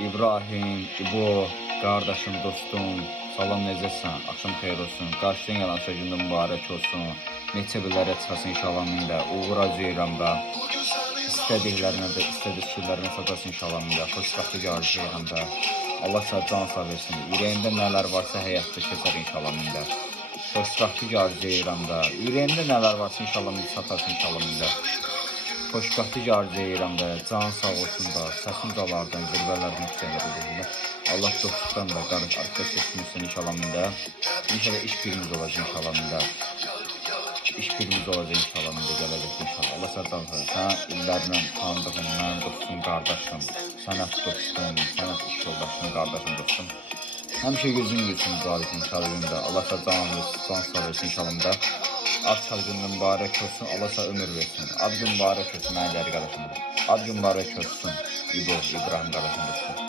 İbrahim, İbo, kardeşim, dostum, salam necəsən? Axşam xeyir olsun. Qarşıdan yalan günün mübarək olsun. Neçə bilərə çıxasın inşallah mində. Uğur arzulayıram da. İstədiklərinə də, istədiklərinə çatasın inşallah mində. Xoşbəxtlik arzulayıram da. Allah sənə can sağ versin. Ürəyində nələr varsa həyatda keçər inşallah mində. Xoşbəxtlik arzulayıram da. Ürəyində nələr varsa inşallah mində çatarsın inşallah mində. Xoşbəxtlik arzulayıram da, can sağ olsun da, səsin dalardan, zirvələrdən yüksəklərdə. Allah dostluqdan da, qarış arkadaş etmişsin inşallah mində. İnşallah iş birimiz olacaq inşallah mində. İş birimiz olacaq inşallah mində, gələcək inşallah. Allah sənə can sağ olsun. Sən illərlə tanıdığım, mənim dostum, qardaşım, sənət dostum, sənət iş yoldaşım, qardaşım, dostum. Həmişə gözün gülsün mübarək inşallah mində. Allah sənə can sağ olsun inşallah mində. Ad günün mübarək olsun, Allah sənə ömür versin. Ad gün mübarək olsun, mənim dəri qardaşım. Ad gün mübarək olsun, İbo, İbrahim qardaşım dostum.